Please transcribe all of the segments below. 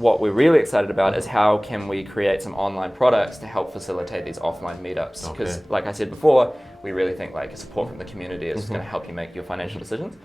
what we're really excited about is how can we create some online products to help facilitate these offline meetups. Because like I said before, we really think like support from the community is going to help you make your financial decisions.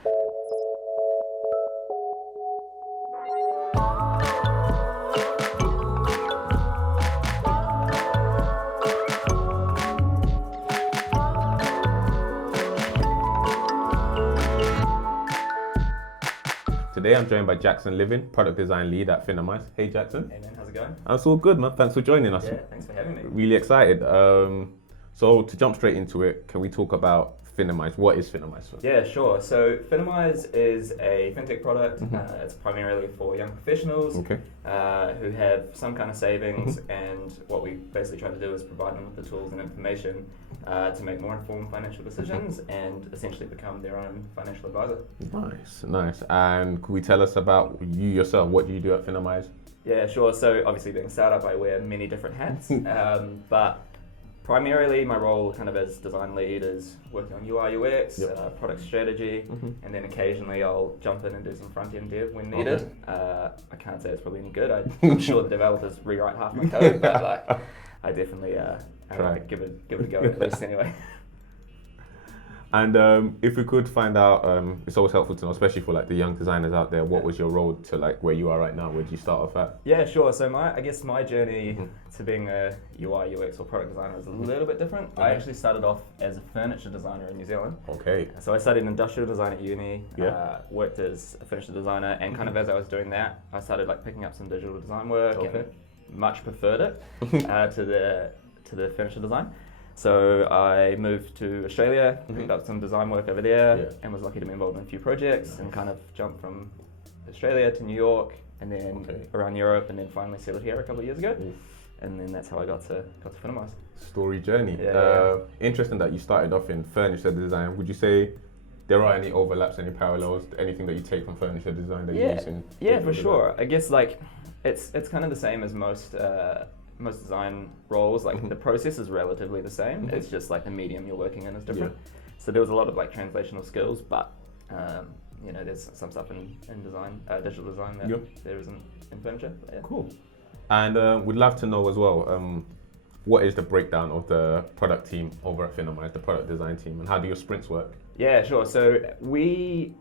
Today I'm joined by Jackson Living, product design lead at Finimize. Hey Jackson. Hey man, how's it going? It's all good, man. Thanks for joining us. Yeah, thanks for having me. Really excited. So to jump straight into it, can we talk about Finimize? What is Finimize? Yeah, sure. So Finimize is a fintech product. It's primarily for young professionals who have some kind of savings, and what we basically try to do is provide them with the tools and information to make more informed financial decisions and essentially become their own financial advisor. Nice. And could we tell us about you yourself? What do you do at Finimize? Yeah, sure. So obviously being a startup, I wear many different hats, but primarily my role kind of as design lead is working on UI, UX, product strategy, and then occasionally I'll jump in and do some front-end dev when needed. I can't say it's probably any good. I'm sure the developers rewrite half my code, but like, I definitely give it a go at least anyway. And if we could find out, it's always helpful to know, especially for like the young designers out there, what was your road to like where you are right now? Where did you start off at? Yeah, sure. So I guess my journey to being a UI, UX or product designer is a little bit different. I actually started off as a furniture designer in New Zealand. Okay. So I studied industrial design at uni, worked as a furniture designer, and kind of as I was doing that, I started like picking up some digital design work and much preferred it to the furniture design. So I moved to Australia, picked up some design work over there, and was lucky to be involved in a few projects, and kind of jumped from Australia to New York, and then around Europe, and then finally settled here a couple of years ago. And then that's how I got to Finimize. Story journey. Interesting that you started off in furniture design. Would you say there are any overlaps, any parallels, anything that you take from furniture design that you use in? Yeah, for sure. I guess like it's kind of the same as most design roles. Like the process is relatively the same. It's just like the medium you're working in is different. So there was a lot of like translational skills, but there's some stuff in design, digital design that there isn't in furniture. Cool. And we'd love to know as well, what is the breakdown of the product team over at Finimize, the product design team, and how do your sprints work? Yeah, sure. So we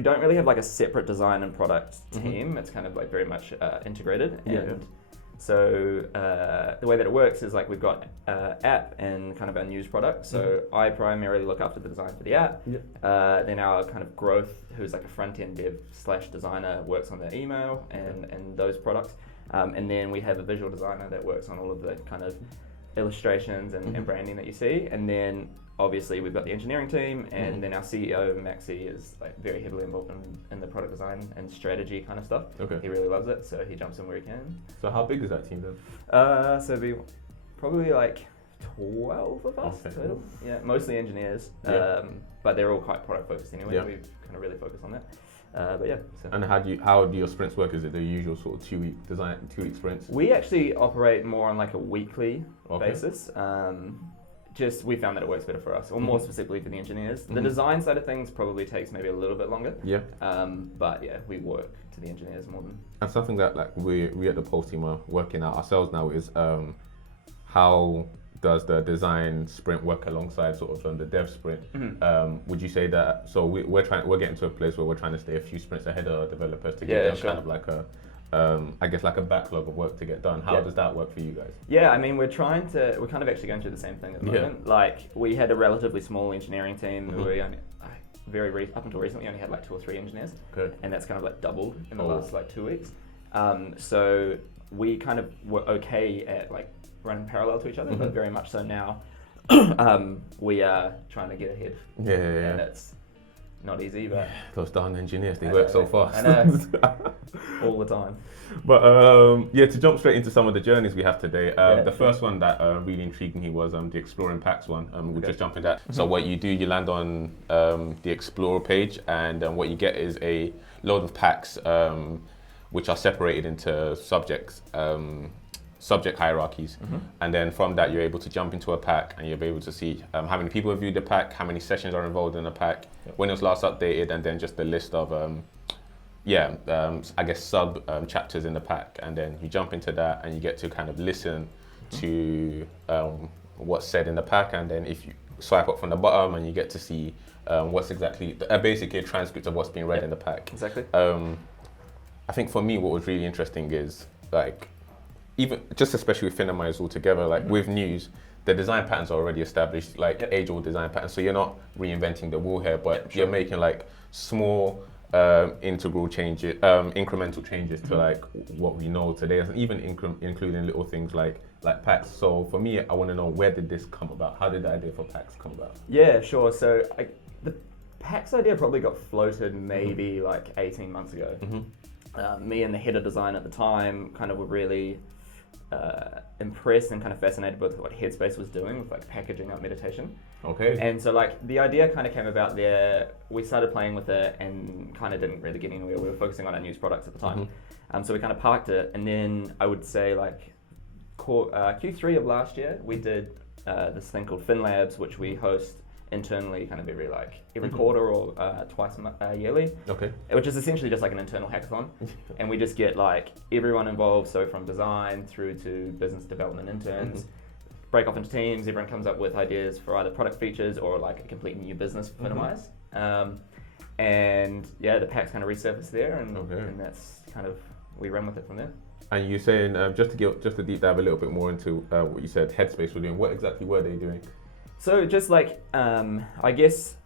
don't really have like a separate design and product team. It's kind of like very much integrated. So the way that it works is like we've got app and kind of our news product. So I primarily look after the design for the app. Then our kind of growth, who's like a front-end dev / designer, works on the email and those products. And then we have a visual designer that works on all of the kind of illustrations and branding that you see. And then obviously we've got the engineering team, and then our CEO, Maxi, is like very heavily involved in the product design and strategy kind of stuff. He really loves it, so he jumps in where he can. So how big is that team then? So it'd be probably like 12 of us total. Yeah, mostly engineers, but they're all quite product focused anyway. We kind of really focus on that. And how do your sprints work? Is it the usual sort of 2 week sprints? We actually operate more on like a weekly basis. We found that it works better for us, or more specifically for the engineers. The design side of things probably takes maybe a little bit longer. But we work to the engineers more than. And something that like we at the Pulse team are working out ourselves now is how does the design sprint work alongside sort of the dev sprint? Would you say that? So we're getting to a place where we're trying to stay a few sprints ahead of our developers to get them kind of like a. I guess like a backlog of work to get done. How does that work for you guys? Yeah, I mean we're kind of actually going through the same thing at the moment. Like we had a relatively small engineering team. We only up until recently only had like 2 or 3 engineers, and that's kind of like doubled in the last like 2 weeks. So we kind of were okay at like running parallel to each other, but very much so now we are trying to get ahead. And it's not easy, but those darn engineers, they work so fast. I know. All the time. But to jump straight into some of the journeys we have today, the first one that really intrigued me was the Exploring Packs one. We'll just jump into that. So what you do, you land on the Explorer page, and what you get is a load of packs which are separated into subject hierarchies, and then from that you're able to jump into a pack and you'll be able to see how many people have viewed the pack, how many sessions are involved in the pack, when it was last updated, and then just the list of I guess sub chapters in the pack, and then you jump into that and you get to kind of listen to what's said in the pack, and then if you swipe up from the bottom and you get to see what's exactly basically a transcript of what's being read in the pack. Exactly. I think for me, what was really interesting is like, even just especially with Finimize altogether, like with news, the design patterns are already established, like age-old design patterns. So you're not reinventing the wheel here, but you're making like small integral changes, incremental changes to like what we know today, and even including little things like packs. So for me, I want to know, where did this come about? How did the idea for packs come about? Yeah, sure. So the packs idea probably got floated maybe like 18 months ago. Me and the head of design at the time kind of were really impressed and kind of fascinated with what Headspace was doing with like packaging up meditation. Okay. And so like the idea kind of came about there. We started playing with it and kind of didn't really get anywhere. We were focusing on our news products at the time. So we kind of parked it, and then I would say like Q3 of last year, we did this thing called FinLabs, which we host internally kind of every quarter or twice yearly. Okay. Which is essentially just like an internal hackathon. And we just get like everyone involved, so from design through to business development interns, break off into teams, everyone comes up with ideas for either product features or like a complete new business for Finimize. And yeah, the packs kind of resurfaced there, and that's kind of, we ran with it from there. And you're saying, just to deep dive a little bit more into what you said Headspace were doing, what exactly were they doing? So just like, I guess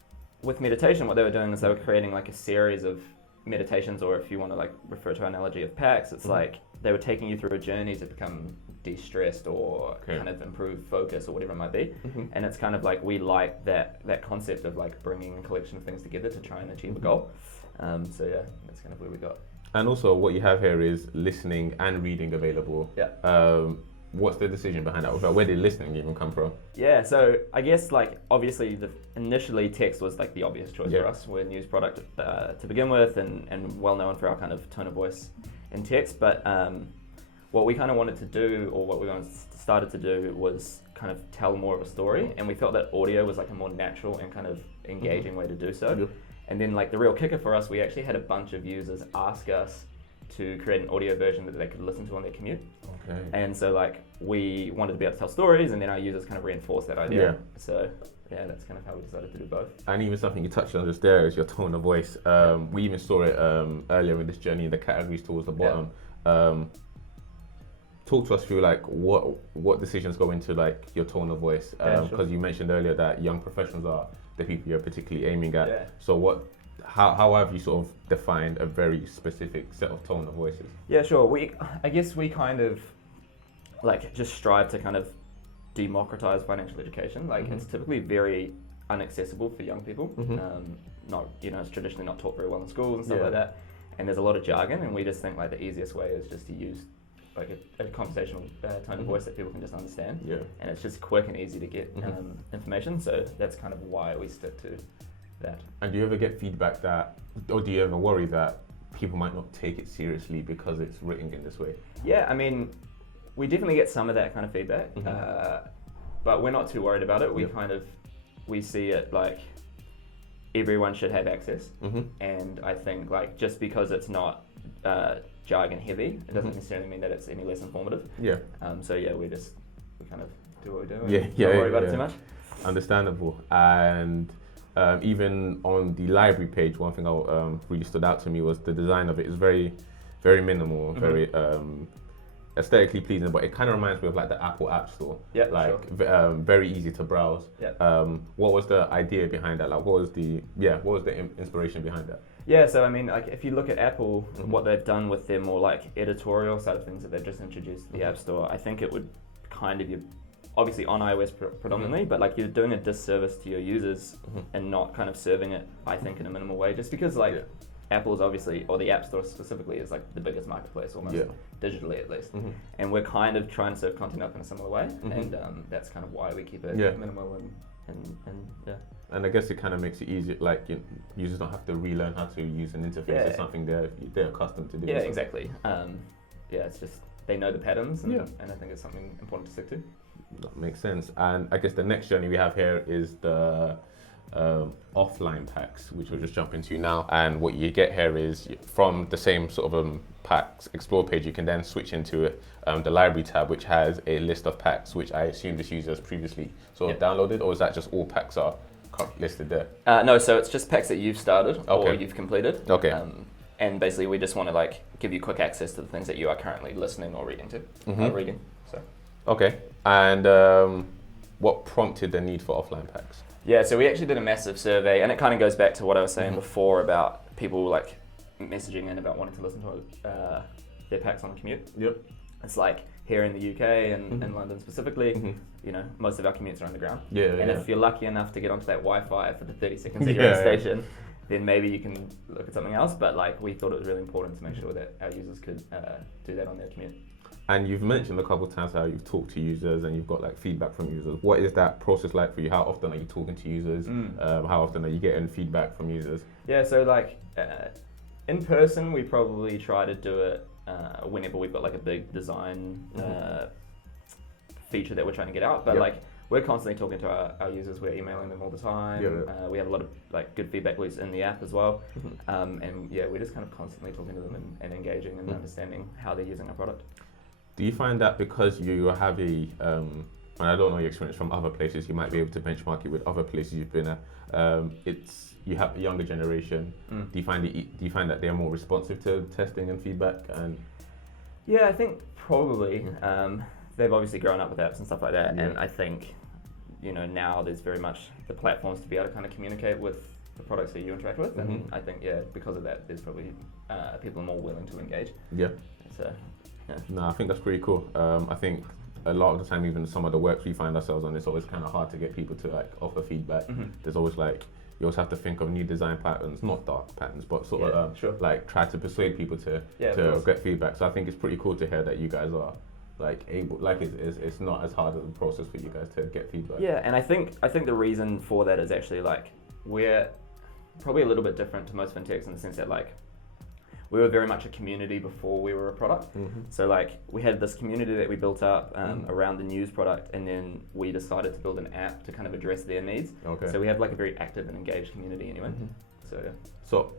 with meditation, what they were doing is they were creating like a series of meditations, or if you want to like refer to an analogy of packs, it's like they were taking you through a journey to become de-stressed or kind of improve focus or whatever it might be. And it's kind of like, we like that concept of like bringing a collection of things together to try and achieve a goal. So yeah, that's kind of where we got. And also what you have here is listening and reading available. Yeah. What's the decision behind that? Where did listening even come from? Yeah, so I guess like obviously initially text was like the obvious choice for us. We're a news product to begin with, and well known for our kind of tone of voice in text. But what we kind of wanted to do, or what we started to do, was kind of tell more of a story, and we felt that audio was like a more natural and kind of engaging way to do so. And then like the real kicker for us, we actually had a bunch of users ask us to create an audio version that they could listen to on their commute. Okay. And so like we wanted to be able to tell stories, and then our users kind of reinforced that idea. So yeah, that's kind of how we decided to do both. And even something you touched on just there is your tone of voice. We even saw it earlier in this journey in the categories towards the bottom. Talk to us through like what decisions go into like your tone of voice, because you mentioned earlier that young professionals are the people you're particularly aiming at. So how have you sort of defined a very specific set of tone of voices? Yeah, sure. I guess we kind of like just strive to kind of democratize financial education. Like it's typically very inaccessible for young people. Not, it's traditionally not taught very well in schools and stuff like that. And there's a lot of jargon, and we just think like the easiest way is just to use like a conversational tone of voice that people can just understand. And it's just quick and easy to get information. So that's kind of why we stick to that. And do you ever get feedback or do you ever worry that people might not take it seriously because it's written in this way? Yeah, I mean, we definitely get some of that kind of feedback, but we're not too worried about it. We see it like everyone should have access, and I think like just because it's not jargon heavy, it doesn't necessarily mean that it's any less informative. So yeah, we kind of do what we do. Don't worry about it too much. Understandable. And even on the library page, one thing that really stood out to me was the design of it is very, very minimal, very aesthetically pleasing, but it kind of reminds me of like the Apple App Store. Very easy to browse. What was the idea behind that? Like, what was the inspiration behind that? Yeah, so I mean, like if you look at Apple, what they've done with their more like editorial side of things that they've just introduced to the App Store, I think it would kind of, obviously on iOS predominantly, but like you're doing a disservice to your users and not kind of serving it, I think, in a minimal way, just because like Apple is obviously, or the App Store specifically, is like the biggest marketplace almost, digitally at least. And we're kind of trying to serve content up in a similar way, and that's kind of why we keep it minimal and I guess it kind of makes it easier, like users don't have to relearn how to use an interface. It's something they're accustomed to doing. Exactly. It's just they know the patterns, and I think it's something important to stick to. That makes sense. And I guess the next journey we have here is the offline packs, which we'll just jump into now. And what you get here is from the same sort of packs explore page, you can then switch into the library tab, which has a list of packs, which I assume this user has previously sort of downloaded, or is that just all packs are listed there? No, so it's just packs that you've started or you've completed. Okay. And basically, we just want to like give you quick access to the things that you are currently listening or reading to. Reading. So. Okay. And what prompted the need for offline packs? Yeah, so we actually did a massive survey, and it kind of goes back to what I was saying before about people like messaging in about wanting to listen to their packs on the commute. Yep. It's like here in the UK and in London specifically, you know, most of our commutes are underground. And if you're lucky enough to get onto that Wi-Fi for the 30 seconds that you're in the station, then maybe you can look at something else. But like, we thought it was really important to make sure that our users could do that on their commute. And you've mentioned a couple of times how you've talked to users and you've got like feedback from users. What is that process like for you? How often are you talking to users? How often are you getting feedback from users? Yeah, so like in person, we probably try to do it whenever we've got like a big design feature that we're trying to get out. But like, we're constantly talking to our users. We're emailing them all the time. We have a lot of like good feedback loops in the app as well. And yeah, we're just kind of constantly talking to them and engaging and understanding how they're using our product. Do you find that because you have and I don't know your experience from other places, you might be able to benchmark it with other places you've been at, you have a younger generation. Do you find that they're more responsive to testing and feedback? And yeah, I think probably. They've obviously grown up with apps and stuff like that, and I think, you know, now there's very much the platforms to be able to kind of communicate with the products that you interact with, and I think because of that, there's probably people are more willing to engage. So. No, I think that's pretty cool. I think a lot of the time, even some of the works we find ourselves on, it's always kind of hard to get people to like offer feedback. There's always like, you always have to think of new design patterns, not dark patterns, but sort of like try to persuade people to get feedback. So I think it's pretty cool to hear that you guys are like able, like it's not as hard of a process for you guys to get feedback. Yeah, and I think the reason for that is actually like, we're probably a little bit different to most fintechs in the sense that like, we were very much a community before we were a product. So like, we had this community that we built up around the news product, and then we decided to build an app to kind of address their needs. So we have like a very active and engaged community anyway. So,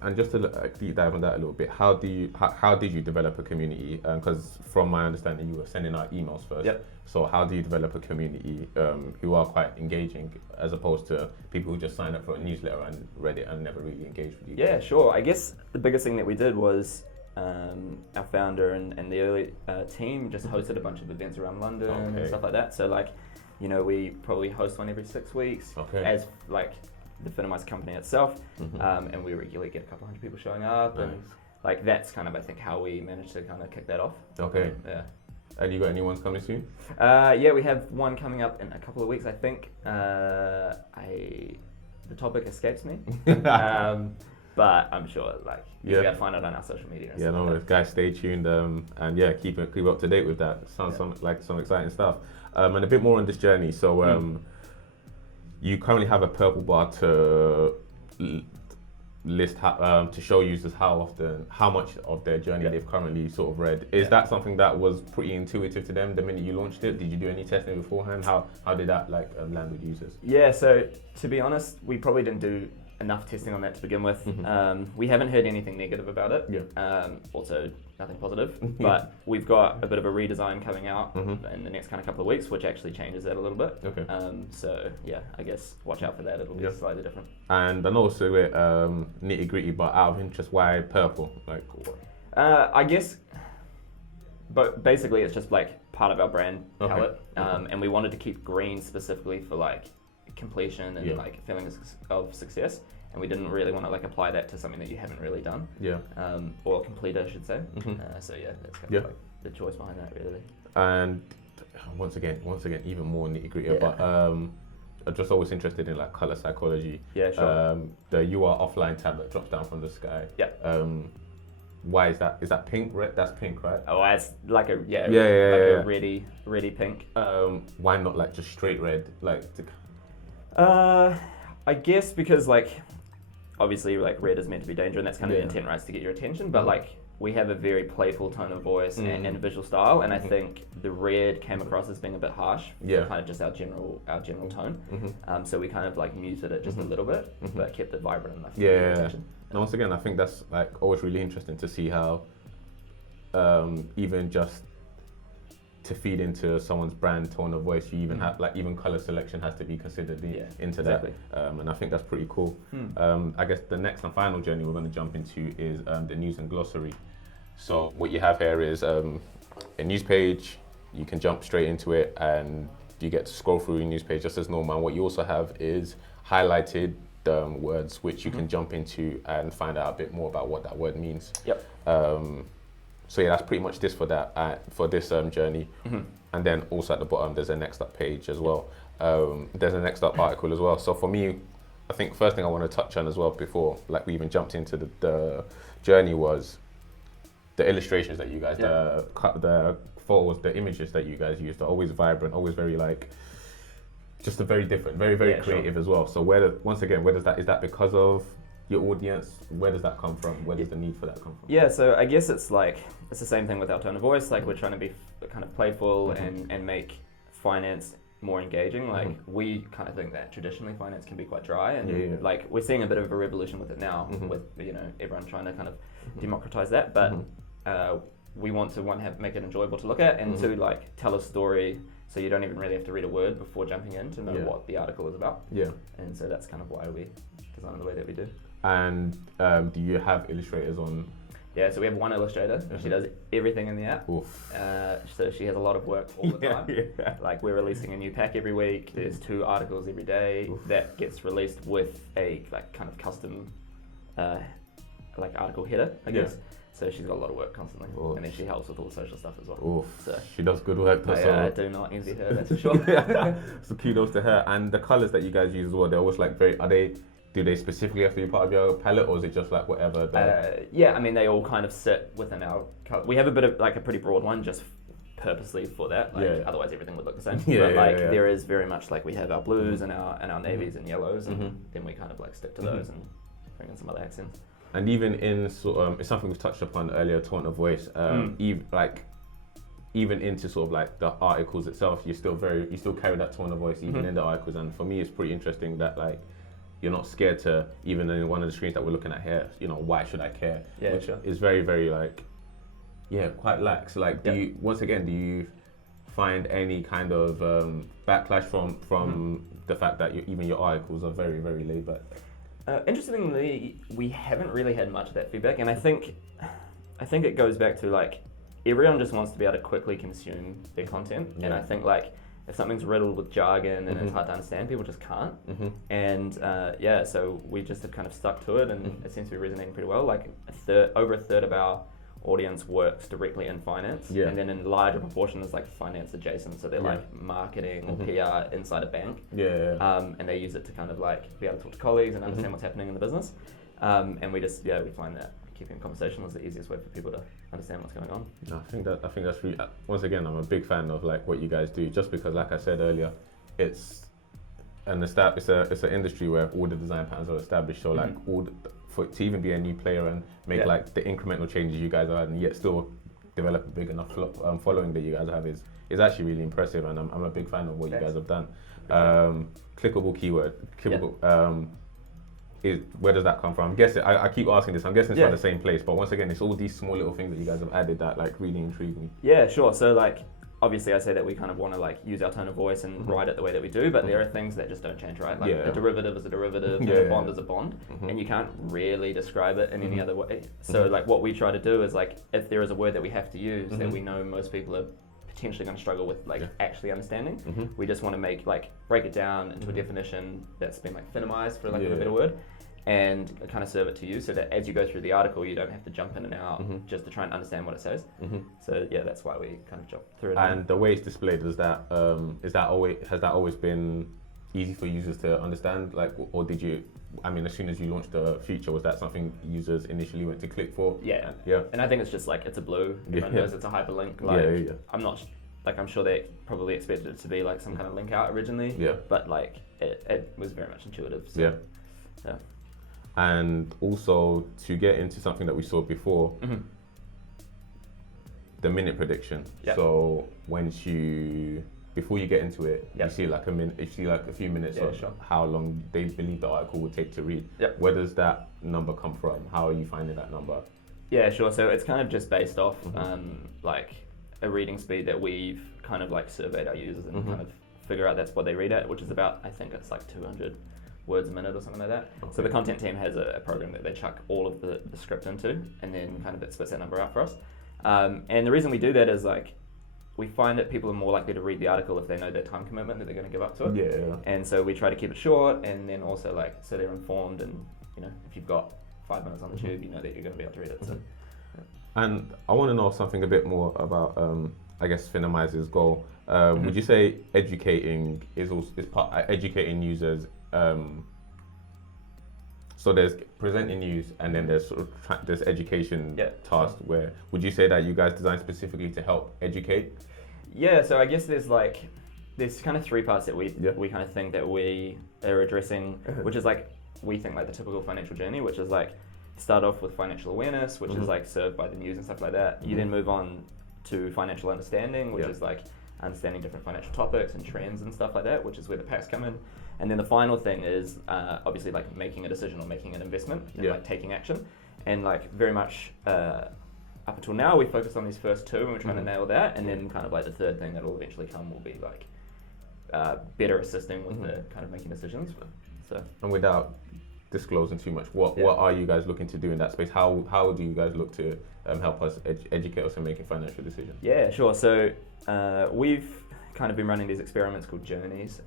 and just to deep dive on that a little bit, how did you develop a community? Because from my understanding, you were sending out emails first. So how do you develop a community who are quite engaging, as opposed to people who just sign up for a newsletter and read it and never really engaged with you? Yeah, sure. I guess the biggest thing that we did was our founder and the early team just hosted a bunch of events around London and stuff like that. So like, you know, we probably host one every 6 weeks as like the Finimize company itself, and we regularly get a couple hundred people showing up, and like that's kind of, I think, how we managed to kind of kick that off. And you got any ones coming soon? Yeah, we have one coming up in a couple of weeks, I think. The topic escapes me, but I'm sure like you'll be able to find it on our social media. No worries, guys, stay tuned, and keep up to date with that. Sounds like some exciting stuff, and a bit more on this journey. So you currently have a purple bar to list to show users how much of their journey they've currently sort of read. Is that something that was pretty intuitive to them the minute you launched it? Did you do any testing beforehand? How did that like land with users? Yeah, so to be honest, we probably didn't do enough testing on that to begin with. We haven't heard anything negative about it. Also nothing positive, but we've got a bit of a redesign coming out in the next kind of couple of weeks, which actually changes that a little bit. So yeah, I guess watch out for that. It'll be slightly different. And I know it's a bit nitty gritty, but out of interest, why purple? Like, I guess, but basically it's just like part of our brand palette, and we wanted to keep green specifically for like completion and like feelings of success, and we didn't really want to like apply that to something that you haven't really done or complete, I should say. So yeah, that's kind of like the choice behind that, really. And once again even more nitty gritty, but I'm just always interested in like color psychology. The you are offline tab that drops down from the sky, why is that? Is that pink? Red? That's pink, right? Oh, it's like a a ready pink. Why not like just straight red? Like I guess because like obviously like red is meant to be danger, and that's kind of the intent, right? Is to get your attention. But like we have a very playful tone of voice and visual style, and I think the red came across as being a bit harsh for kind of just our general tone. So we kind of like muted it just a little bit, but kept it vibrant enough. Yeah. And once again, I think that's like always really interesting to see how even just to feed into someone's brand tone of voice, you even have like even color selection has to be considered into exactly. that, and I think that's pretty cool. I guess the next and final journey we're going to jump into is the news and glossary. So what you have here is a news page. You can jump straight into it and you get to scroll through your news page just as normal. And what you also have is highlighted words which you can jump into and find out a bit more about what that word means. Yep. So yeah, that's pretty much this for that for this journey. And then also at the bottom there's a next up page as well. There's a next up article as well. So for me, I think first thing I want to touch on as well before like we even jumped into the journey was the illustrations that you guys, the photos, the images that you guys used are always vibrant, always very like, just a very different, very creative as well. So once again, where does that, is that because of your audience? Where does that come from? Where does the need for that come from? Yeah, so I guess it's the same thing with our tone of voice. Like we're trying to be kind of playful and make finance more engaging. Like we kind of think that traditionally finance can be quite dry, and like we're seeing a bit of a revolution with it now, with everyone trying to kind of democratize that. But we want to make it enjoyable to look at, and to like tell a story, so you don't even really have to read a word before jumping in to know what the article is about. Yeah. And so that's kind of why we design the way that we do. And do you have illustrators on? Yeah, so we have one illustrator. She does everything in the app. So she has a lot of work all the time. Like we're releasing a new pack every week. There's 2 articles every day that gets released with a like kind of custom like article header, I guess. So she's got a lot of work constantly, and then she helps with all the social stuff as well. So she does good work. I do not envy her, that's for sure. So kudos to her. And the colours that you guys use as well, they're always like do they specifically have to be part of your palette, or is it just like whatever? Yeah, I mean they all kind of sit within our color. We have a bit of like a pretty broad one just purposely for that. Like otherwise everything would look the same. There is very much like we have our blues and our navies and yellows, and then we kind of like stick to those and bring in some other accents. And even in sort of, it's something we've touched upon earlier, tone of voice. Even into sort of like the articles itself, you still carry that tone of voice even in the articles. And for me, it's pretty interesting that like you're not scared to, even in one of the screens that we're looking at here, why should I care? Yeah, which is very, very like, quite lax. Like, do you find any kind of backlash from the fact that even your articles are very, very laid back? Interestingly, we haven't really had much of that feedback, and I think it goes back to like everyone just wants to be able to quickly consume their content, and I think like if something's riddled with jargon and it's hard to understand, people just can't. And so we just have kind of stuck to it, and it seems to be resonating pretty well. Like over a third of our audience works directly in finance, and then in larger proportion is like finance adjacent, so they're like marketing or PR inside a bank, and they use it to kind of like be able to talk to colleagues and understand what's happening in the business, and we find that keeping conversation is the easiest way for people to understand what's going on. I think that's really, once again, I'm a big fan of like what you guys do, just because like I said earlier, it's an industry where all the design patterns are established, so like to even be a new player and make like the incremental changes you guys are, and yet still develop a big enough following that you guys have is actually really impressive, and I'm a big fan of what you guys have done. Clickable keyword, where does that come from? I'm guessing, I keep asking this, I'm guessing it's from the same place, but once again, it's all these small little things that you guys have added that like really intrigue me. Yeah, sure. So like, obviously I say that we kind of want to like use our tone of voice and write it the way that we do, but there are things that just don't change, right? Like a derivative is a derivative, and a bond is a bond, and you can't really describe it in any other way. So like what we try to do is like, if there is a word that we have to use that we know most people are potentially going to struggle with like actually understanding, we just want to break it down into a definition that's been like Finimize, for lack of a better word, and kind of serve it to you, so that as you go through the article, you don't have to jump in and out just to try and understand what it says. So that's why we kind of jump through it. And the way it's displayed, has that always been easy for users to understand? Like, or did you? I mean, as soon as you launched the feature, was that something users initially went to click for? Yeah. And I think it's just like, it's a blue. Everyone knows it's a hyperlink. Like, I'm sure they probably expected it to be like some kind of link out originally. But like it was very much intuitive. So, And also to get into something that we saw before, the minute prediction. Yep. So before you get into it, Yep. you see like a minute, you see like a few minutes of sure. how long they believe the article would take to read. Yep. Where does that number come from? How are you finding that number? Yeah, sure. So it's kind of just based off like a reading speed that we've kind of like surveyed our users and kind of figure out that's what they read at, which is about, I think it's like 200 words a minute or something like that. Okay. So the content team has a program that they chuck all of the script into, and then kind of it spits that number out for us. And the reason we do that is like, we find that people are more likely to read the article if they know their time commitment that they're going to give up to it. Yeah. And so we try to keep it short, and then also like, so they're informed, and you know, if you've got 5 minutes on the tube, you know that you're going to be able to read it. So. And I want to know something a bit more about, I guess, Finimize's goal. Would you say educating is educating users? So there's presenting news, and then there's sort of there's education task. Where would you say that you guys designed specifically to help educate? Yeah, so I guess there's kind of 3 parts that we kind of think that we are addressing, which is like, we think like the typical financial journey, which is like start off with financial awareness, which is like served by the news and stuff like that. You then move on to financial understanding, which is like understanding different financial topics and trends and stuff like that, which is where the packs come in. And then the final thing is obviously like making a decision or making an investment and like taking action. And like very much up until now, we focused on these first 2 and we're trying to nail that. And then kind of like the third thing that will eventually come will be like better assisting with the kind of making decisions. So. And without disclosing too much, what are you guys looking to do in that space? How do you guys look to help us educate us in making financial decisions? Yeah, sure. So we've kind of been running these experiments called journeys.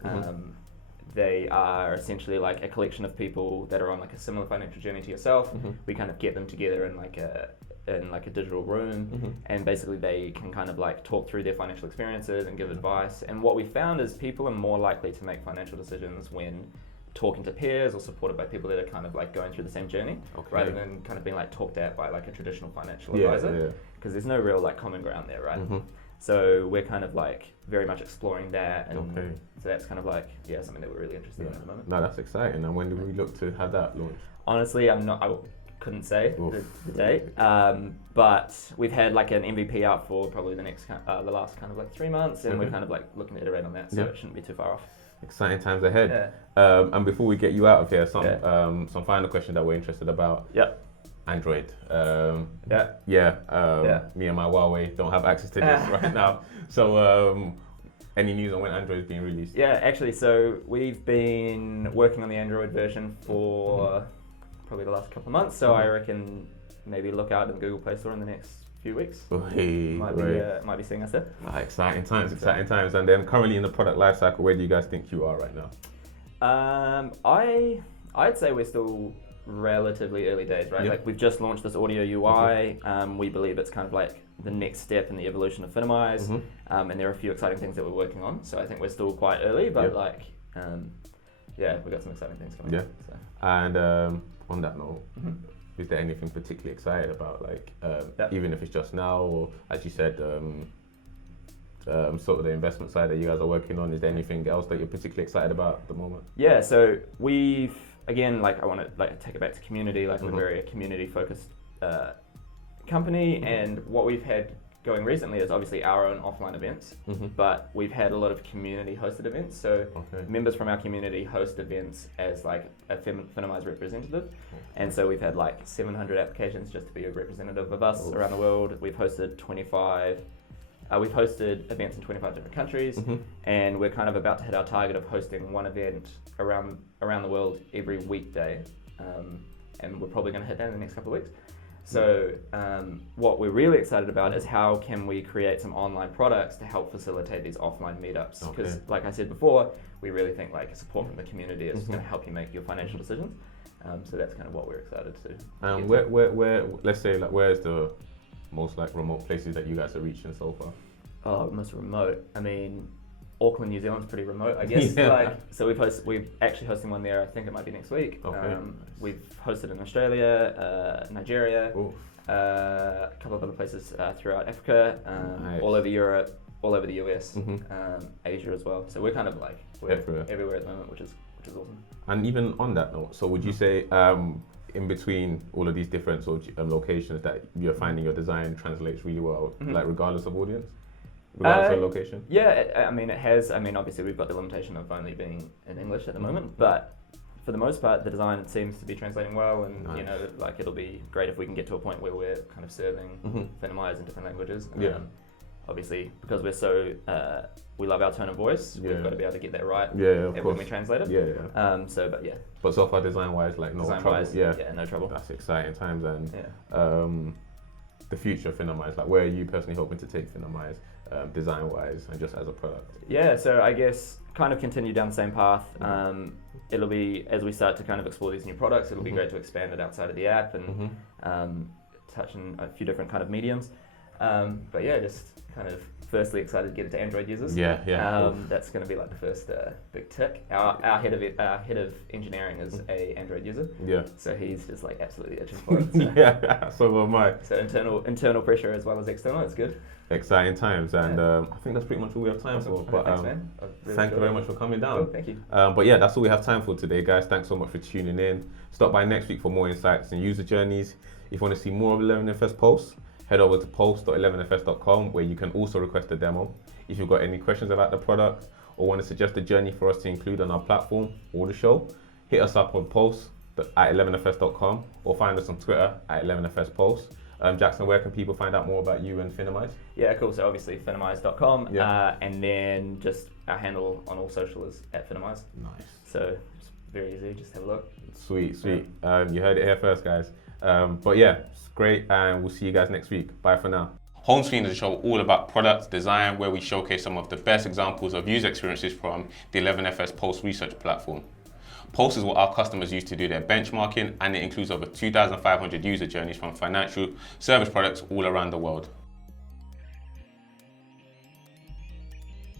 They are essentially like a collection of people that are on like a similar financial journey to yourself. We kind of get them together in like a digital room, and basically they can kind of like talk through their financial experiences and give advice. And what we found is people are more likely to make financial decisions when talking to peers or supported by people that are kind of like going through the same journey, rather than kind of being like talked at by like a traditional financial advisor, because there's no real like common ground there, right? So we're kind of like very much exploring that, and so that's kind of like something that we're really interested in at the moment. No, that's exciting. And when do we look to have that launched? Honestly, I couldn't say the date, but we've had like an MVP out for probably the last kind of like 3 months, and we're kind of like looking to iterate on that, so it shouldn't be too far off. Exciting times ahead. And before we get you out of here, some final questions that we're interested about. Android. Me and my Huawei don't have access to this right now. So any news on when Android is being released? Yeah, actually, so we've been working on the Android version for probably the last couple of months. So I reckon maybe look out in the Google Play Store in the next few weeks. Might be seeing us there. Exciting times. And then currently in the product lifecycle, where do you guys think you are right now? I'd say we're still relatively early days, right? Like we've just launched this audio UI. We believe it's kind of like the next step in the evolution of Finimize, and there are a few exciting things that we're working on. So I think we're still quite early, but we've got some exciting things coming up. So. And on that note, is there anything particularly excited about, like even if it's just now, or as you said, sort of the investment side that you guys are working on? Is there anything else that you're particularly excited about at the moment? Yeah, so we've, again, like I want to like take it back to community, like we're very community focused company, and what we've had going recently is obviously our own offline events, but we've had a lot of community hosted events. So members from our community host events as like a Finimize representative. And so we've had like 700 applications just to be a representative of us around the world. We've hosted 25, we've hosted events in 25 different countries, and we're kind of about to hit our target of hosting one event around the world every weekday. And we're probably gonna hit that in the next couple of weeks. So what we're really excited about is how can we create some online products to help facilitate these offline meetups. Because like I said before, we really think like support from the community is going to help you make your financial decisions. So that's kind of what we're excited to. Where let's say like where's the most like remote places that you guys are reaching so far? Oh, most remote. I mean, Auckland, New Zealand's pretty remote, I guess. Like, so we're actually hosting one there. I think it might be next week. We've hosted in Australia, Nigeria, a couple of other places throughout Africa, all over Europe, all over the US, Asia as well. So we're kind of like everywhere at the moment, which is awesome. And even on that note, so would you say in between all of these different sort of locations that you're finding your design translates really well, like regardless of audience, regardless of location? Yeah, I mean, it has. I mean, obviously we've got the limitation of only being in English at the moment, but for the most part, the design seems to be translating well, and Nice. you know, like it'll be great if we can get to a point where we're kind of serving Finimize in different languages. Yeah. Obviously, because we're so we love our tone of voice, we've got to be able to get that right. Of when course. we translate it. Yeah. So, but yeah. But so far, design-wise, like no trouble. Design-wise, yeah, no trouble. That's exciting times, and the future of Finimize. Like, where are you personally hoping to take Finimize, design-wise, and just as a product? Yeah, so I guess kind of continue down the same path. It'll be, as we start to kind of explore these new products, it'll be great to expand it outside of the app and touch in a few different kind of mediums. But yeah, just kind of firstly excited to get it to Android users. That's going to be like the first big tick. Our head of engineering is a Android user. So he's just like absolutely itching for it. So. So am I. So internal pressure as well as external. It's good. Exciting times, and I think that's pretty much all we have time for. But thanks, man. Really thank you very much for coming down. Cool, thank you. But yeah, that's all we have time for today, guys. Thanks so much for tuning in. Stop by next week for more insights and user journeys. If you want to see more of 11FS posts, head over to post.11fs.com, where you can also request a demo. If you've got any questions about the product or want to suggest a journey for us to include on our platform or the show, hit us up on post@11fs.com or find us on Twitter @11fspost. Jackson, where can people find out more about you and Finimize? Yeah, cool. So obviously finimize.com, and then just our handle on all social is @Finimize. Nice. So it's very easy. Just have a look. Sweet. You heard it here first, guys. But yeah, it's great, and we'll see you guys next week. Bye for now. Homescreen is a show all about product design, where we showcase some of the best examples of user experiences from the 11FS Pulse research platform. Pulse is what our customers use to do their benchmarking, and it includes over 2,500 user journeys from financial service products all around the world.